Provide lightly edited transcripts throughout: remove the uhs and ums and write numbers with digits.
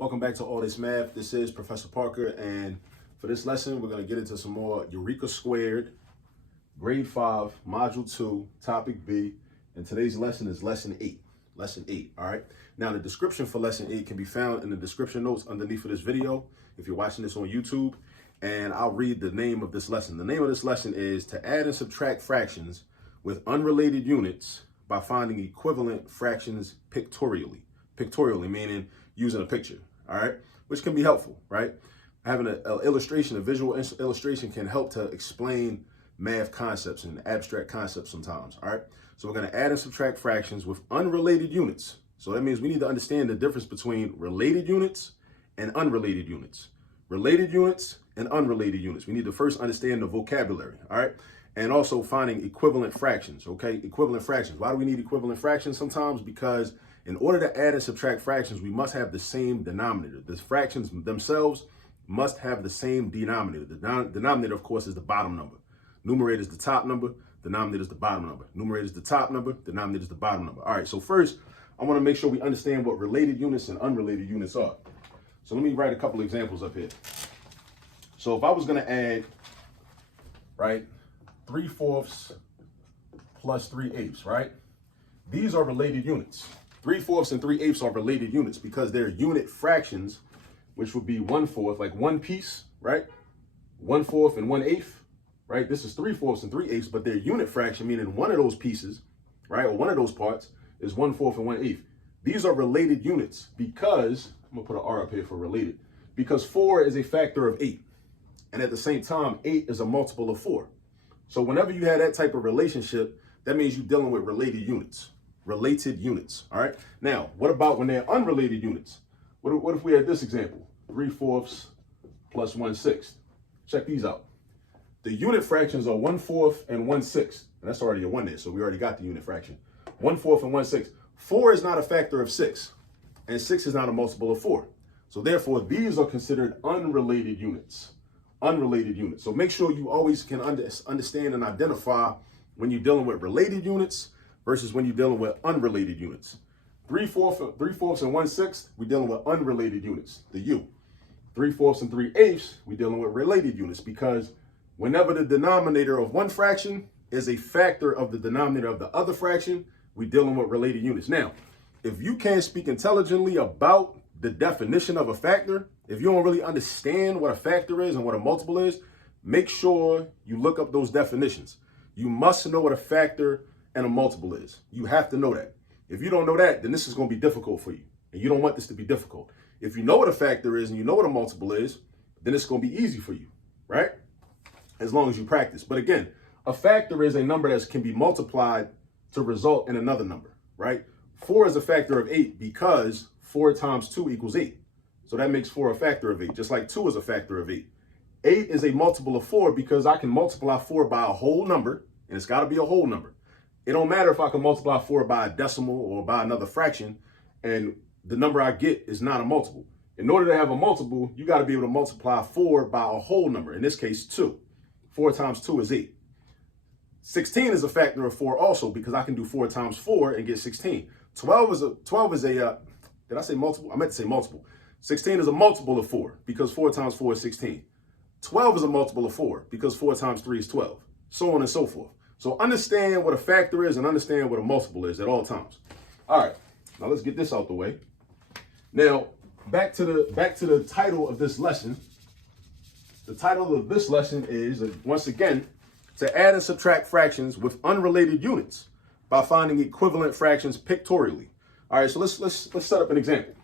Welcome back to All This Math. This is Professor Parker, and for this lesson, we're going to get into some more Eureka Squared, Grade 5, Module 2, Topic B, and today's lesson is Lesson 8. Lesson 8, all right? Now, the description for Lesson 8 can be found in the description notes underneath of this video if you're watching this on YouTube, and I'll read the name of this lesson. The name of this lesson is to add and subtract fractions with unrelated units by finding equivalent fractions pictorially. Pictorially, meaning using a picture, all right? Which can be helpful, right? Having an illustration, a visual illustration can help to explain math concepts and abstract concepts sometimes, all right? So we're gonna add and subtract fractions with unrelated units. So that means we need to understand the difference between related units and unrelated units. Related units and unrelated units. We need to first understand the vocabulary, all right? And also finding equivalent fractions, okay? Equivalent fractions. Why do we need equivalent fractions sometimes? Because in order to add and subtract fractions, we must have the same denominator. The fractions themselves must have the same denominator. The denominator, of course, is the bottom number. Numerator is the top number. Denominator is the bottom number. Numerator is the top number. Denominator is the bottom number. All right, so first, I want to make sure we understand what related units and unrelated units are. So let me write a couple examples up here. So if I was going to add, right, 3/4 plus 3/8, right? These are related units. 3/4 and 3/8 are related units because they're unit fractions, which would be 1/4, like one piece, right? 1/4 and 1/8, right? This is 3/4 and 3/8, but they're unit fraction, meaning one of those pieces, right, or one of those parts is 1/4 and 1/8. These are related units because, I'm gonna put an R up here for related, because 4 is a factor of 8. And at the same time, 8 is a multiple of 4. So whenever you have that type of relationship, that means you're dealing with related units. Related units, all right? Now, what about when they're unrelated units? What if we had this example? 3/4 plus 1/6. Check these out. The unit fractions are 1/4 and 1/6. And that's already a 1 there, so we already got the unit fraction. 1/4 and 1/6. 4 is not a factor of 6, and 6 is not a multiple of 4. So therefore, these are considered unrelated units. Unrelated units. So make sure you always can understand and identify when you're dealing with related units versus when you're dealing with unrelated units. 3/4 and 1/6, we're dealing with unrelated units, the U. 3/4 and 3/8, we're dealing with related units because whenever the denominator of one fraction is a factor of the denominator of the other fraction, we're dealing with related units. Now, if you can't speak intelligently about the definition of a factor, if you don't really understand what a factor is and what a multiple is, make sure you look up those definitions. You must know what a factor and a multiple is. You have to know that. If you don't know that, then this is going to be difficult for you. And you don't want this to be difficult. If you know what a factor is and you know what a multiple is, then it's going to be easy for you, right? As long as you practice. But again, a factor is a number that can be multiplied to result in another number, right? 4 is a factor of 8 because 4 times 2 equals 8. So that makes 4 a factor of 8, just like 2 is a factor of 8. 8 is a multiple of 4 because I can multiply 4 by a whole number, and it's got to be a whole number. It don't matter if I can multiply 4 by a decimal or by another fraction, and the number I get is not a multiple. In order to have a multiple, you got to be able to multiply 4 by a whole number, in this case 2. 4 times 2 is 8. 16 is a factor of 4 also because I can do 4 times 4 and get 16. 12 is a did I say multiple? I meant to say multiple. 16 is a multiple of 4 because 4 times 4 is 16. 12 is a multiple of 4 because 4 times 3 is 12. So on and so forth. So understand what a factor is and understand what a multiple is at all times. All right, now let's get this out the way. Now, back to the title of this lesson. The title of this lesson is, once again, to add and subtract fractions with unrelated units by finding equivalent fractions pictorially. All right, so let's set up an example.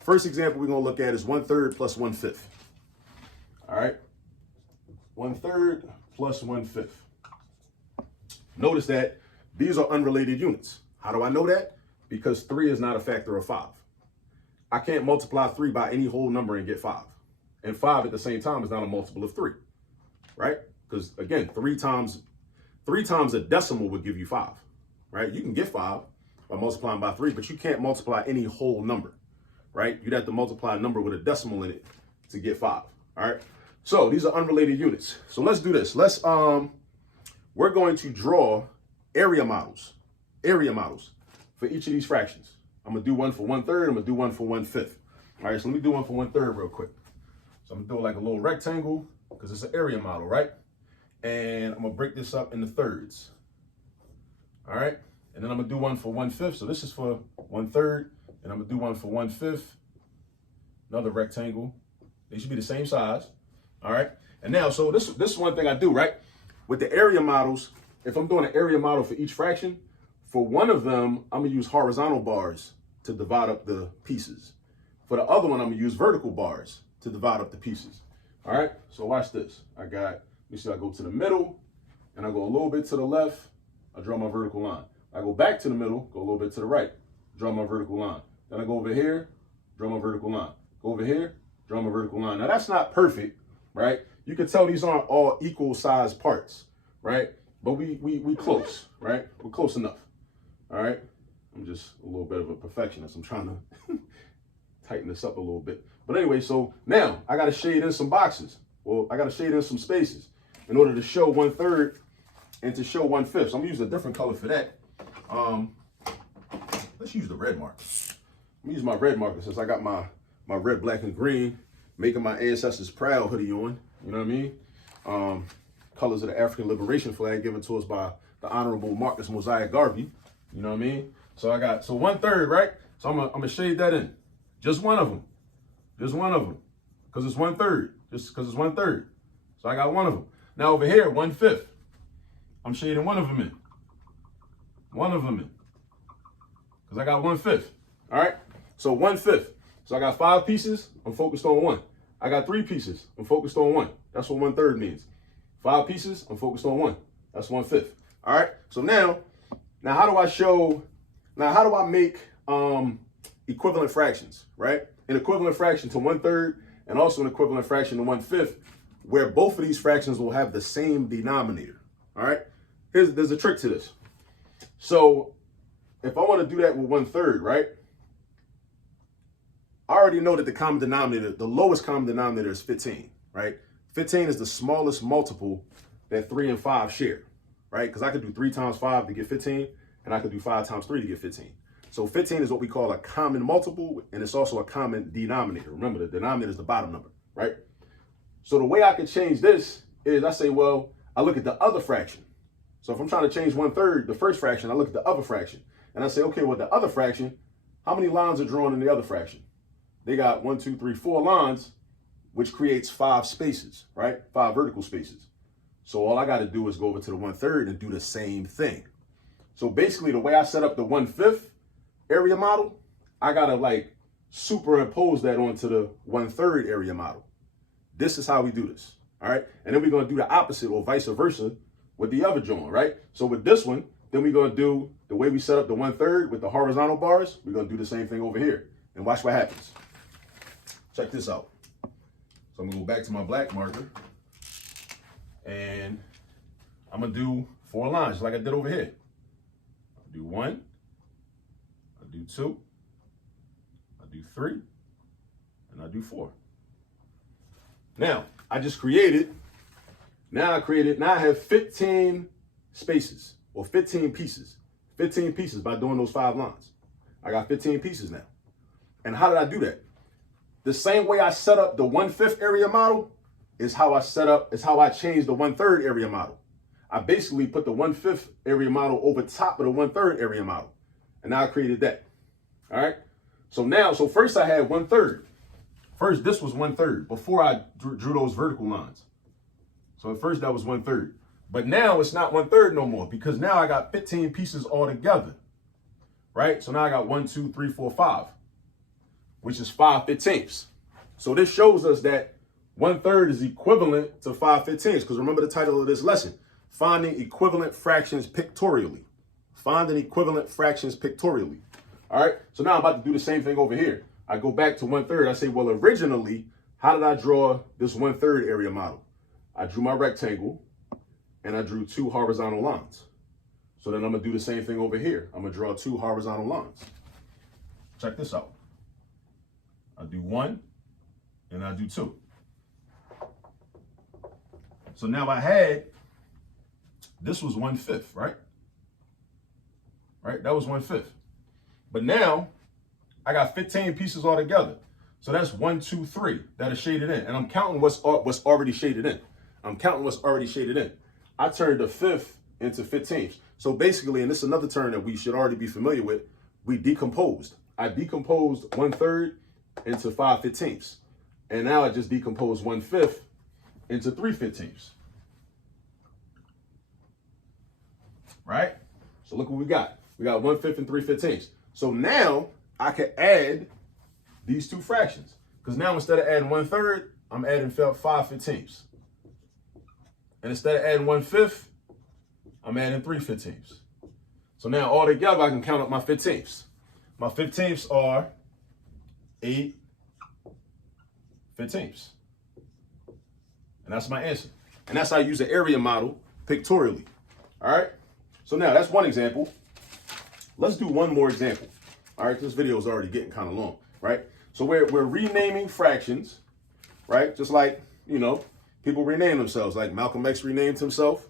First example we're going to look at is 1/3 plus 1/5. All right, 1/3 plus 1/5. Notice that these are unrelated units. How do I know that? Because 3 is not a factor of 5. I can't multiply 3 by any whole number and get 5. And 5 at the same time is not a multiple of 3, right? Because again, 3 times a decimal would give you 5, right? You can get 5 by multiplying by 3, but you can't multiply any whole number, right? You'd have to multiply a number with a decimal in it to get 5, all right? So these are unrelated units. So let's do this. We're going to draw area models for each of these fractions. I'm gonna do one for 1/3, I'm gonna do one for 1/5. All right, so let me do one for 1/3 real quick. So I'm gonna do like a little rectangle because it's an area model, right? And I'm gonna break this up into thirds. All right, and then I'm gonna do one for 1/5. So this is for 1/3, and I'm gonna do one for 1/5. Another rectangle. They should be the same size. All right, and now, so this is one thing I do, right? With the area models, if I'm doing an area model for each fraction, for one of them, I'm gonna use horizontal bars to divide up the pieces. For the other one, I'm gonna use vertical bars to divide up the pieces. All right, so watch this. I go to the middle, and I go a little bit to the left, I draw my vertical line. I go back to the middle, go a little bit to the right, draw my vertical line. Then I go over here, draw my vertical line. Go over here, draw my vertical line. Now that's not perfect, right? You can tell these aren't all equal size parts, right? But we close, right? We're close enough, all right? I'm just a little bit of a perfectionist. I'm trying to tighten this up a little bit. But anyway, so now I got to shade in some boxes. Well, I got to shade in some spaces in order to show 1/3 and to show 1/5. So I'm gonna use a different color for that. Let's use the red marker. I'm gonna use my red marker since I got my red, black, and green, making my ancestors proud hoodie on. You know what I mean? Colors of the African Liberation Flag given to us by the Honorable Marcus Mosiah Garvey. You know what I mean? So I got, so 1/3, right? So I'm gonna shade that in. Just one of them. Just one of them. Because it's 1/3. Just because it's 1/3. So I got one of them. Now over here, 1/5. I'm shading one of them in. One of them in. Because I got 1/5. All right? So 1/5. So I got 5 pieces. I'm focused on 1. I got 3 pieces. I'm focused on 1. That's what 1/3 means. 5 pieces. I'm focused on 1. That's 1/5. All right? So now how do I show, how do I make equivalent fractions, right? An equivalent fraction to 1/3 and also an equivalent fraction to 1/5, where both of these fractions will have the same denominator. All right? There's a trick to this. So if I want to do that with 1/3, right? I already know that the common denominator, the lowest common denominator is 15, right? 15 is the smallest multiple that 3 and 5 share, right? Because I could do 3 times 5 to get 15, and I could do 5 times 3 to get 15. So 15 is what we call a common multiple, and it's also a common denominator. Remember, the denominator is the bottom number, right? So the way I can change this is I say, well, I look at the other fraction. So if I'm trying to change 1/3, the first fraction, I look at the other fraction. And I say, okay, well, the other fraction, how many lines are drawn in the other fraction? They got 1, 2, 3, 4 lines, which creates 5 spaces, right? 5 vertical spaces. So all I got to do is go over to the 1/3 and do the same thing. So basically, the way I set up the 1/5 area model, I got to like superimpose that onto the 1/3 area model. This is how we do this, all right? And then we're going to do the opposite or vice versa with the other joint, right? So with this one, then we're going to do the way we set up the 1/3 with the horizontal bars. We're going to do the same thing over here. And watch what happens. Check this out. So I'm going to go back to my black marker. And I'm going to do 4 lines like I did over here. I'll do 1. I'll do 2. I'll do 3. And I'll do 4. Now, I just created, now I have 15 spaces or 15 pieces. 15 pieces by doing those 5 lines. I got 15 pieces now. And how did I do that? The same way I set up the 1/5 area model is how I changed the 1/3 area model. I basically put the 1/5 area model over top of the 1/3 area model. And now I created that. All right. So first I had 1/3. First, this was 1/3 before I drew those vertical lines. So at first that was 1/3. But now it's not 1/3 no more because now I got 15 pieces all together. Right? So now I got 1, 2, 3, 4, 5. Which is 5/15. So this shows us that 1/3 is equivalent to 5/15. Because remember the title of this lesson, Finding Equivalent Fractions Pictorially. Finding equivalent fractions pictorially. All right, so now I'm about to do the same thing over here. I go back to 1/3. I say, well, originally, how did I draw this 1/3 area model? I drew my rectangle and I drew 2 horizontal lines. So then I'm gonna do the same thing over here. I'm gonna draw 2 horizontal lines. Check this out. I do 1 and I do 2. So now I had, this was 1/5, right? Right, that was 1/5. But now I got 15 pieces all together. So that's 1, 2, 3 that is shaded in. And I'm counting what's already shaded in. I'm counting what's already shaded in. I turned the fifth into 15ths. So basically, and this is another term that we should already be familiar with, we decomposed. I decomposed 1/3 into 5/15ths. And now I just decomposed 1/5 into 3/15ths. Right? So look what we got. We got 1/5 and 3/15ths. So now I can add these two fractions. Because now instead of adding 1/3, I'm adding 5/15ths. And instead of adding 1/5, I'm adding 3/15ths. So now all together, I can count up my 15ths. My 15ths are 8/15ths. And that's my answer. And that's how I use the area model pictorially. All right. So now that's one example. Let's do one more example. All right. This video is already getting kind of long, right? So we're renaming fractions, right? Just like, you know, people rename themselves, like Malcolm X renamed himself,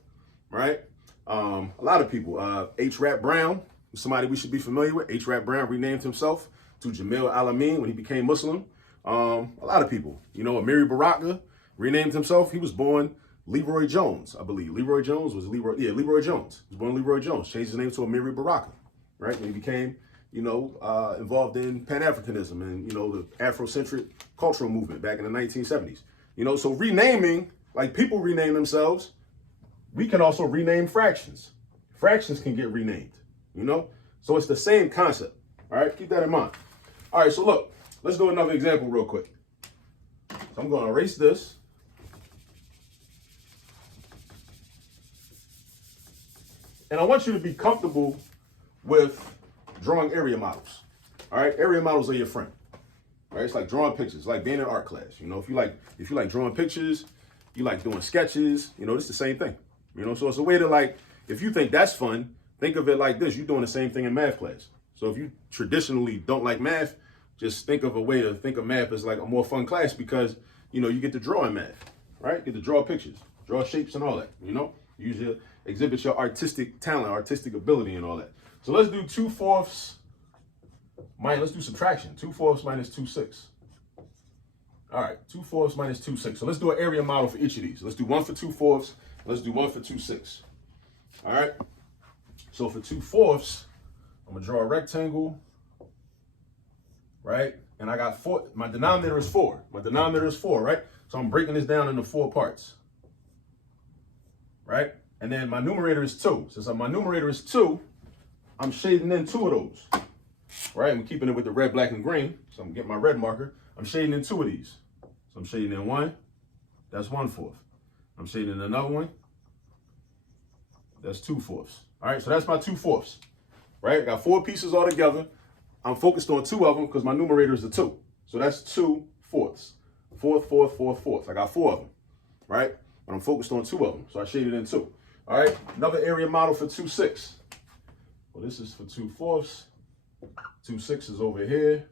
right? A lot of people, H. Rap Brown, somebody we should be familiar with. H. Rap Brown renamed himself to Jamil Al-Amin when he became Muslim. A lot of people, you know, Amiri Baraka renamed himself. He was born Leroy Jones, I believe. Leroy Jones was Leroy Jones. He was born Leroy Jones. Changed his name to Amiri Baraka, right? When he became, you know, involved in Pan-Africanism and, you know, the Afrocentric cultural movement back in the 1970s. You know, so renaming, like people rename themselves, we can also rename fractions. Fractions can get renamed, you know? So it's the same concept, all right? Keep that in mind. All right, so look, let's do another example real quick. So I'm gonna erase this. And I want you to be comfortable with drawing area models, all right? Area models are your friend, right? It's like drawing pictures, like being in art class. You know, if you like drawing pictures, you like doing sketches, you know, it's the same thing. You know, so it's a way to, like, if you think that's fun, think of it like this. You're doing the same thing in math class. So if you traditionally don't like math, just think of a way to think of math as like a more fun class because, you know, you get to draw in math, right? You get to draw pictures, draw shapes and all that, you know? Exhibit your artistic talent, artistic ability and all that. So let's do 2/4 let's do subtraction. 2/4 minus 2/6. All right, 2/4 minus 2/6. So let's do an area model for each of these. Let's do one for 2/4. Let's do one for 2/6. All right. So for 2/4, I'm gonna draw a rectangle, right? And I got 4. My denominator is 4. My denominator is 4, right? So I'm breaking this down into 4 parts, right? And then my numerator is 2. Since my numerator is 2, I'm shading in 2 of those, right? I'm keeping it with the red, black, and green. So I'm getting my red marker. I'm shading in 2 of these. So I'm shading in 1. That's 1/4. I'm shading in another one. That's 2/4. All right, so that's my 2/4, right? I got 4 pieces all together. I'm focused on 2 of them because my numerator is a 2. So that's 2/4. 4th, 4th, 4th, 4th. I got 4 of them, right? But I'm focused on 2 of them. So I shaded in 2. All right, another area model for 2/6. Well, this is for 2/4. 2/6 is over here.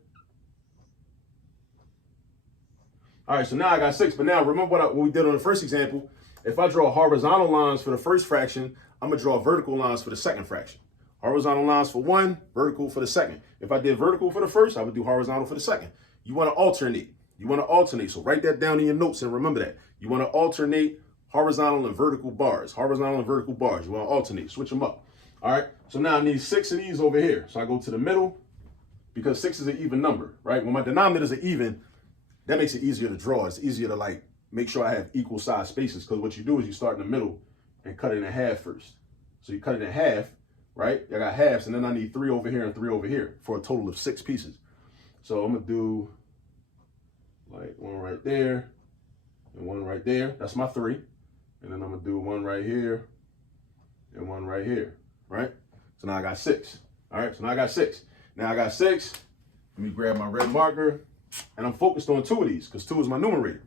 All right, so now I got 6, but now remember what we did on the first example. If I draw horizontal lines for the first fraction, I'm gonna draw vertical lines for the second fraction. Horizontal lines for 1, vertical for the second. If I did vertical for the first, I would do horizontal for the second. You wanna alternate. So write that down in your notes and remember that. You wanna alternate horizontal and vertical bars. Horizontal and vertical bars. You wanna alternate, switch them up. All right, so now I need 6 of these over here. So I go to the middle because 6 is an even number, right? When my denominators are even, that makes it easier to draw. It's easier to like make sure I have equal size spaces because what you do is you start in the middle and cut it in half first. So you cut it in half, right? I got halves and then I need 3 over here and 3 over here for a total of 6 pieces. So I'm gonna do like 1 right there and 1 right there. That's my 3. And then I'm gonna do 1 right here and 1 right here, right? So now I got 6. All right, so now I got 6. Now I got 6. Let me grab my red marker. And I'm focused on 2 of these because 2 is my numerator.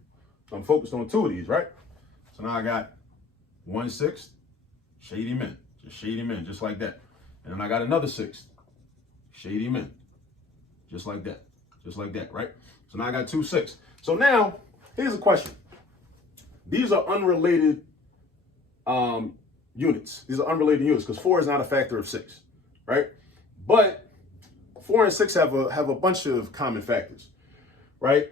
So I'm focused on 2 of these, right? So now I got 1/6, shade him in. Just shade him in, just like that. And then I got another 6, shade him in. Just like that, right? So now I got 2/6. So now, here's a question. These are unrelated units. These are unrelated units because 4 is not a factor of 6, right? But 4 and 6 have a bunch of common factors. right?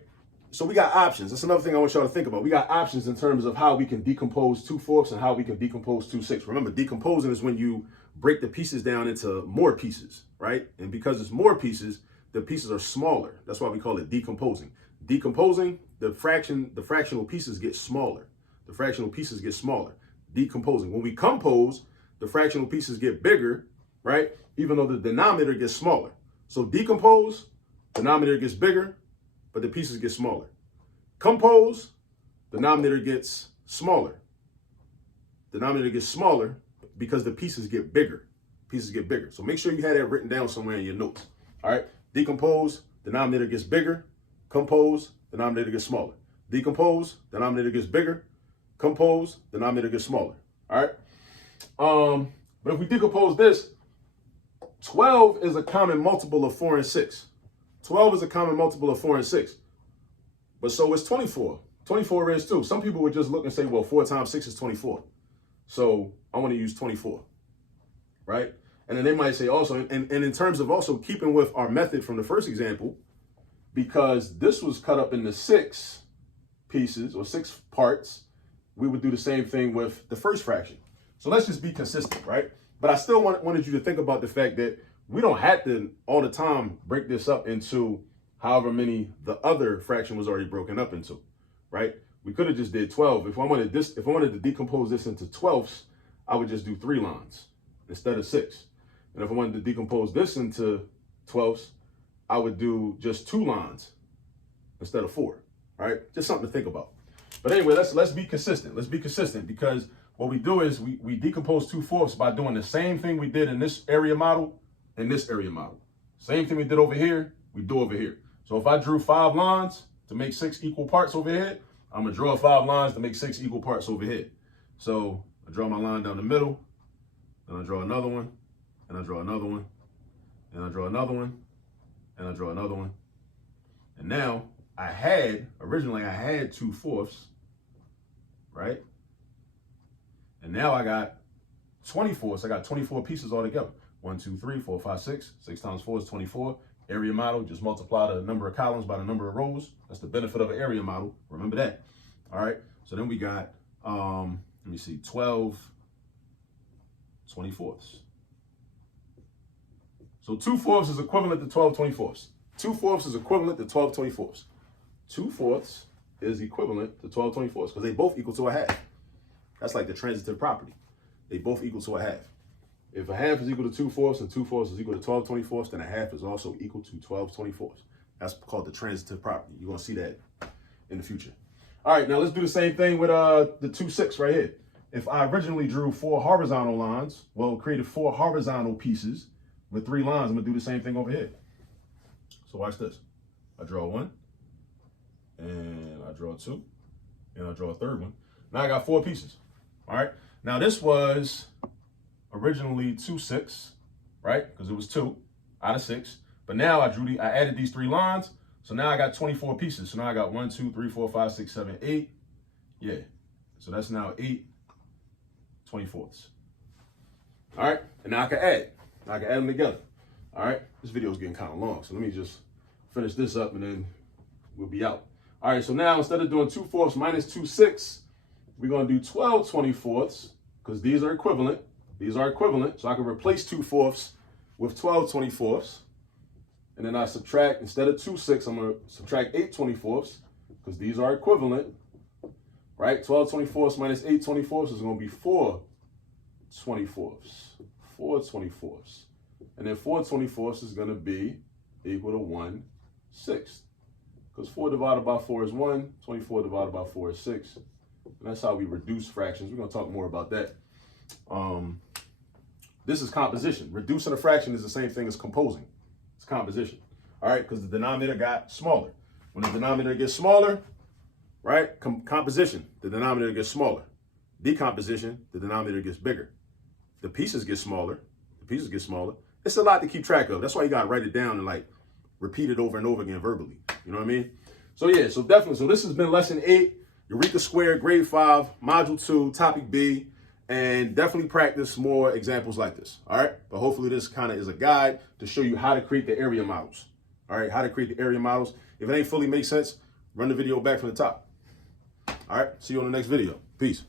So we got options. That's another thing I want y'all to think about. We got options in terms of how we can decompose 2/4 and how we can decompose 2/6. Remember, decomposing is when you break the pieces down into more pieces, right? And because it's more pieces, the pieces are smaller. That's why we call it decomposing. Decomposing, the fractional pieces get smaller. The fractional pieces get smaller. Decomposing. When we compose, the fractional pieces get bigger, right? Even though the denominator gets smaller. So decompose, denominator gets bigger, but the pieces get smaller. Compose, denominator gets smaller. Denominator gets smaller because the pieces get bigger. Pieces get bigger. So make sure you have that written down somewhere in your notes. All right. Decompose, denominator gets bigger. Compose, denominator gets smaller. Decompose, denominator gets bigger. Compose, denominator gets smaller. All right. But if we decompose this, 12 is a common multiple of 4 and 6. 12 is a common multiple of 4 and 6. But so is 24. 24 is too. Some people would just look and say, well, 4 times 6 is 24. So I want to use 24, right? And then they might say also, and in terms of also keeping with our method from the first example, because this was cut up into 6 pieces or 6 parts, we would do the same thing with the first fraction. So let's just be consistent, right? But I still wanted you to think about the fact that we don't have to all the time break this up into however many the other fraction was already broken up into, right? We could have just did 12. If I wanted to decompose this into 12ths, I would just do 3 lines instead of 6. And if I wanted to decompose this into 12ths, I would do just 2 lines instead of 4, right? Just something to think about. But anyway, let's be consistent. Let's be consistent because what we do is we decompose 2/4 by doing the same thing we did in this area model and this area model. Same thing we did over here, we do over here. So if I drew 5 lines to make 6 equal parts over here, I'm gonna draw 5 lines to make 6 equal parts over here. So I draw my line down the middle, and I draw another one, and I draw another one, and I draw another one, and I draw another one. And now originally I had 2/4, right? And now I got 24, so I got 24 pieces altogether. 1, 2, 3, 4, 5, 6. 6 times 4 is 24. Area model, just multiply the number of columns by the number of rows. That's the benefit of an area model. Remember that. All right. So then we got, let me see, 12 24ths. So 2/4 is equivalent to 12 24ths. 2/4 is equivalent to 12 24ths. 2/4 is equivalent to 12 24ths because they both equal to a half. That's like the transitive property. They both equal to a half. If a half is equal to 2/4 and 2/4 is equal to 12 24ths, then a half is also equal to 12 24ths. That's called the transitive property. You're going to see that in the future. All right, now let's do the same thing with the 2/6 right here. If I originally drew 4 horizontal lines, well, created 4 horizontal pieces with 3 lines, I'm going to do the same thing over here. So watch this. I draw 1, and I draw 2, and I draw a third one. Now I got 4 pieces. All right. Now this was originally 2/6, right? Because it was 2 out of 6. But now I added these 3 lines. So now I got 24 pieces. So now I got 1, 2, 3, 4, 5, 6, 7, 8. Yeah. So that's now 8 24ths. All right. And now I can add. Now I can add them together. All right. This video is getting kind of long. So let me just finish this up and then we'll be out. All right. So now instead of doing 2/4 minus 2/6, we're going to do 12 24ths because these are equivalent. These are equivalent. So I can replace 2/4 with 12 24ths. And then I subtract, instead of 2/6, I'm going to subtract 8 24ths because these are equivalent, right? 12 24ths minus 8 24ths is going to be 4 24ths. 4 24ths. And then 4 24ths is going to be equal to 1/6. Because 4 divided by 4 is 1. 24 divided by 4 is 6. And that's how we reduce fractions. We're going to talk more about that. This is composition. Reducing a fraction is the same thing as composing. It's composition. All right, because the denominator got smaller. When the denominator gets smaller, right, composition, the denominator gets smaller. Decomposition, the denominator gets bigger. The pieces get smaller. The pieces get smaller. It's a lot to keep track of. That's why you got to write it down and like repeat it over and over again verbally. You know what I mean? So yeah, so definitely. So this has been lesson 8, Eureka Squared, grade 5, module 2, topic B. And definitely practice more examples like this. All right. But hopefully this kind of is a guide to show you how to create the area models. All right, how to create the area models. If it ain't fully make sense, run the video back from the top. All right, see you on the next video. Peace.